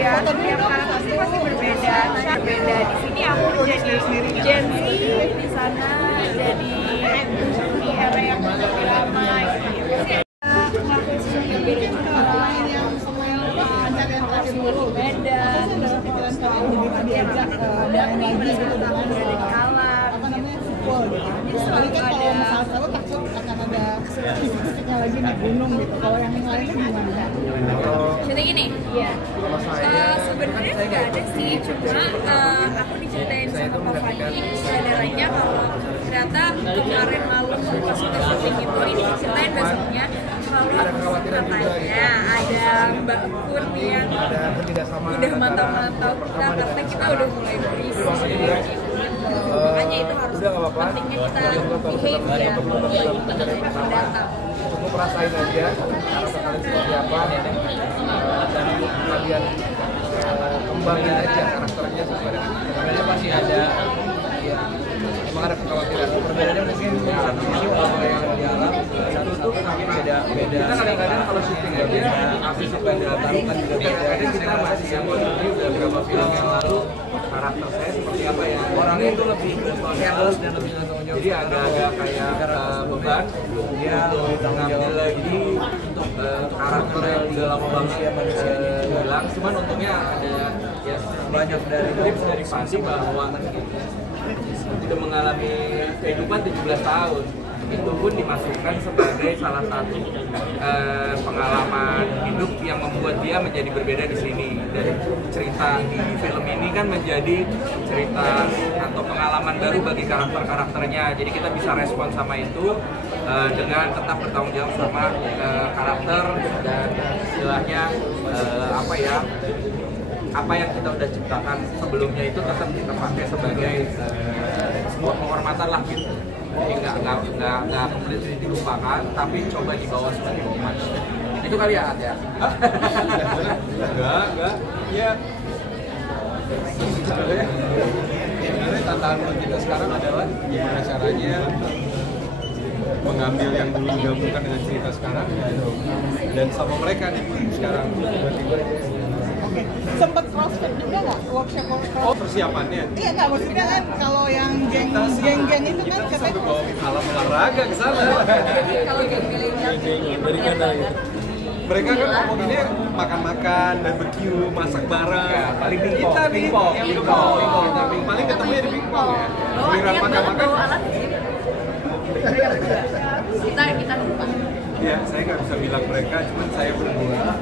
ya, tiap karakter pasti berbeda. Berbeda di sini aku jadi Gen Z, di sana jadi di era yang lebih lama gitu. Beda, terus diajak dan lagi dari alam. Jadi selalu kan kalau masalah selalu takut akan ada fisiknya lagi di gunung gitu. Kalau yang lainnya gimana? Jadi gini, iya. Sebenarnya nggak ada sih, cuma aku diceritain sama Kak Fani, saudaranya kalau ternyata kemarin malam pas kita syuting ini diceritain besoknya kalau katanya ada Mbak Kur yang udah mantap-mantap kita karena kita udah mulai berisi. Makanya itu harus pentingnya kita behave ya datang. Untuk merasain aja kalian seperti apa dan kalian kembangin aja karakternya sesuai dengan sebenarnya pasti ada ya emang ada kekhawatiran perbedaannya mungkin satu isu apa yang di alam satu tuh beda kita kadang-kadang kalau syuting aja apa sih yang dilakukan juga beda kita masih yang udah beberapa film yang lalu karakter saya seperti apa ya orangnya itu lebih careless dan lebih nggak jadi agak-agak kayak beban dia ngambil lagi untuk karakter yang udah lama banget hilang cuman untungnya ada ya banyak dari tips dari Fandi bahwa sudah mengalami kehidupan 17 tahun itu pun dimasukkan sebagai salah satu pengalaman hidup yang membuat dia menjadi berbeda di sini. Dari cerita di film ini kan menjadi cerita atau pengalaman baru bagi karakter-karakternya. Jadi kita bisa respon sama itu dengan tetap bertanggung jawab sama karakter dan istilahnya apa yang kita udah ciptakan sebelumnya itu tetap kita pakai sebagai sebuah penghormatan lah gitu. Jadi nggak completely dilupakan, tapi coba dibawa sebagai homage. Itu kali ya, ya? Enggak, ya. Sebenarnya tantangan buat kita sekarang adalah gimana caranya mengambil yang dulu digabungkan dengan cerita sekarang dan sama mereka nih sekarang tiba-tiba. Oke, sempat crossfit juga nggak workshop? Oh persiapannya? Iya nggak, maksudnya kan kalau yang geng-geng itu kan kita sampai bawa alat olahraga ke sana. Kalau geng milenial dari mana gitu? Mereka kan ngomonginnya makan-makan, barbecue, masak bareng. Ya, paling pingpong. Kita nih yang pingpong. Paling ketemunya di pingpong ya. Giliran makan-makan. Kita lupa. Ya, saya nggak bisa bilang mereka, cuman saya berdua.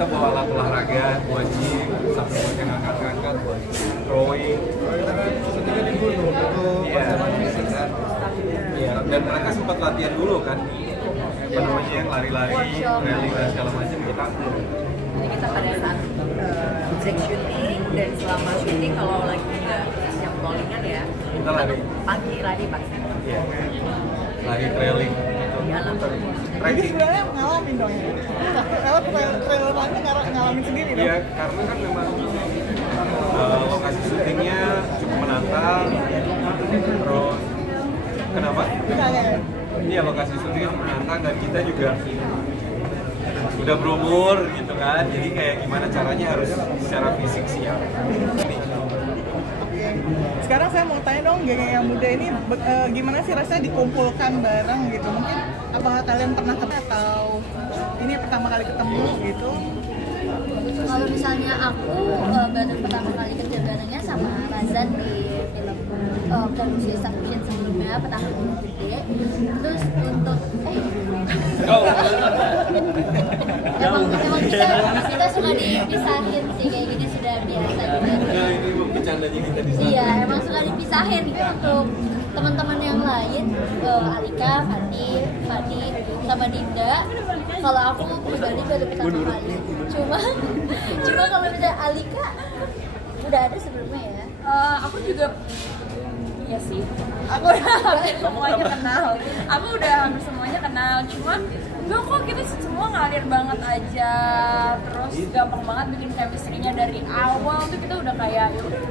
Kita bawa alat olahraga, buat gym, sampai buat yang angkat-angkat, buat rowing. Kita kan syutingnya di gunung, itu persiapan fisik kan. Iya, dan mereka sempat latihan dulu kan. Apa namanya yang lari-lari, rally dan segala macam kita. Jadi kita pada saat break syuting dan selama syuting kalau lagi nggak siap rollingan ya, Kita lari. Pagi lari pasti. Iya. Lari trailing. Di alam. Jadi sebenarnya ngalamin dong ya? Lewat trailer lainnya ngalamin sendiri dong? Iya, karena kan memang lokasi syutingnya cukup menantang. Terus, kenapa? Iya, lokasi syutingnya cukup menantang dan kita juga udah berumur gitu kan. Jadi kayak gimana caranya harus secara fisik siap. Sekarang saya mau tanya dong, geng yang muda ini gimana sih rasanya dikumpulkan bareng gitu? Mungkin apakah kalian pernah ketemu atau ini pertama kali ketemu gitu? Kalau misalnya aku baru pertama kali kerja barengnya sama Razan di film produksi stop motion sebelumnya, Petang Gunung Gede. Terus untuk emang kita suka dipisahin sih, kayak gini sudah biasa gitu. Nah, ini bercandanya kita di sana. Iya, emang suka dipisahin gitu untuk teman-teman yang lain, Alika, Fadi, sama Dinda. Kalau aku pribadi baru pertama kali. Cuma kalau misalnya Alika udah ada sebelumnya ya. Aku juga iya sih. Aku udah hampir semuanya kenal. Aku udah hampir semuanya kenal. Cuma enggak kok, kita semua ngalir banget aja. Terus gampang banget bikin chemistry-nya dari awal tuh kita udah kayak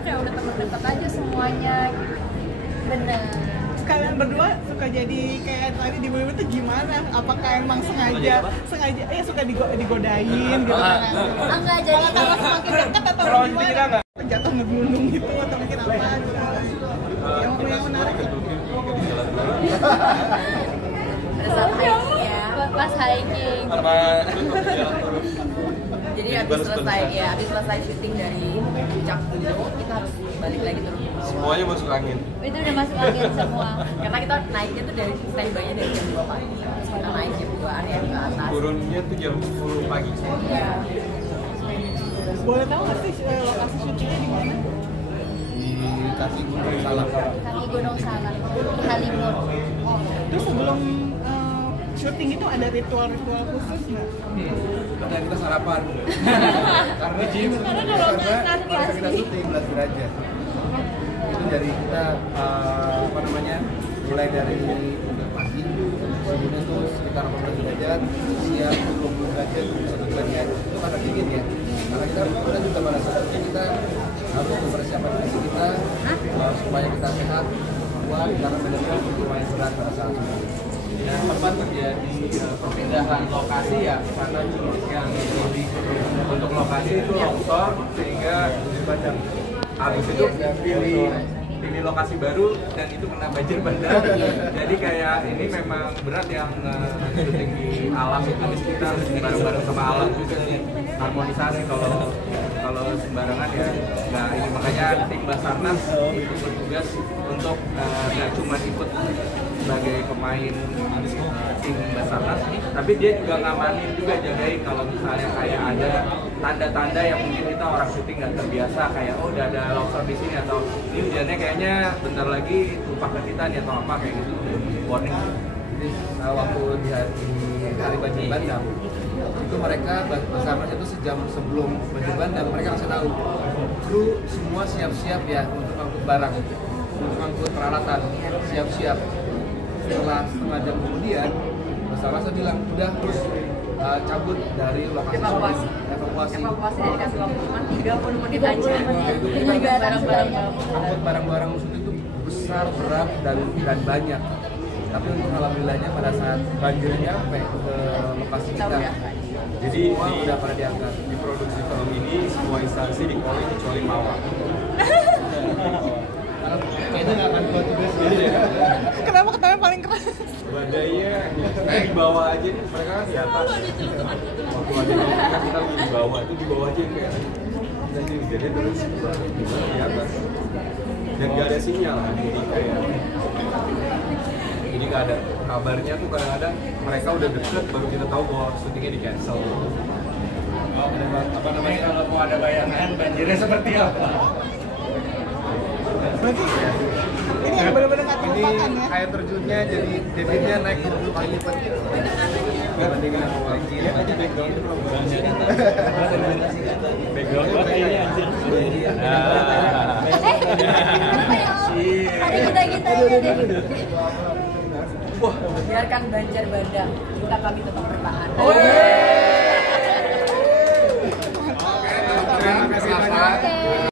udah temen deket aja semuanya gitu. Bener. kalian berdua suka jadi kayak tadi di Bollywood itu gimana? Apakah emang sengaja suka digodain gitu kan? Enggak, jadi Kalau semakin dekat atau gimana? Jatuh ngegelundung gitu atau mungkin apa gitu? Yang menarik ya? Pada saat hiking ya, pas hiking. jadi habis selesai syuting dari puncak gunung, kita harus balik lagi turun. Semuanya masuk angin. Itu udah masuk angin semua. Karena kita naiknya tuh dari standby-nya dari jam 2 pagi. Terus kita naik jam 2 area ke atas. Turunnya tuh jam 10 pagi. Ya. Boleh tahu nggak sih lokasi syutingnya di mana? Di kaki Gunung Salak. Kaki Gunung Salak, di Halimur. Terus sebelum syuting itu ada ritual-ritual khusus nggak? Ya kita sarapan. Karena kita syuting 11 derajat. Itu dari kita mulai dari pagi suhunya tuh sekitar 18 derajat, siang 20 derajat, 1 derajat. Itu karena dingin ya. Karena kita juga pada saat itu kita harus mempersiapkan diri kita supaya kita sehat, kuat, karena benar-benar lumayan berat pada saat itu. Dan sempat terjadi perpindahan lokasi ya, karena yang lebih untuk lokasi itu longsor, sehingga habis itu pilih lokasi baru dan itu kena banjir bandang. Jadi kayak ini memang berat yang syuting di alam itu kita harus bareng-bareng sama alam juga sih, harmonisasi. Kalau sembarangan ya nggak ini, makanya tim Basarnas itu bertugas untuk nggak cuma ikut sebagai pemain tim Basarnas, tapi dia juga ngamanin juga, jagain kalau misalnya kayak ada tanda-tanda yang mungkin kita orang syuting nggak terbiasa, kayak oh udah ada longsor di sini atau ini hujannya kayaknya bentar lagi tumpah ke kita nih atau apa kayak gitu, warning. Jadi waktu di hari banjir bandang itu mereka Basarnas itu sejam sebelum banjir bandang mereka kasih tahu kru semua siap-siap ya untuk angkut barang, untuk angkut peralatan, siap-siap. Setelah setengah jam kemudian Basarnas bilang udah terus cabut dari lokasi Evakuasi dari kasih waktu cuma 30 menit aja. Dengan barang-barang. Angkut barang-barang musuh itu besar, berat dan banyak. Tapi untuk alhamdulillahnya pada saat banjirnya sampai ke lokasi kita, Jadi semua udah pada diangkat. di produksi film ini semua instansi dikelola kecuali Mawar. Kayaknya nggak akan keluar juga sendiri ya. Kenapa ketawa paling keras? Badainya di bawah aja nih, mereka kan di atas. Waktu ada kan kita di bawah, itu di bawah aja kayak dan jadi terus di atas. Dan nggak ada sinyal, jadi kayak jadi nggak ada kabarnya tuh, kadang-kadang mereka udah deket baru kita tahu bahwa syutingnya di cancel. Apa namanya? Kalau mau ada bayangan banjirnya seperti apa? Berarti ini yang benar-benar nggak Ini terlupakan ya? air terjunnya jadi debitnya naik 20 kali lipat dibandingkan sama banjir. Background apa ini anjir? Ada kita-kita aja deh. Biarkan banjir bandang, kita kami tetap bertahan. Terima kasih banyak. Oke.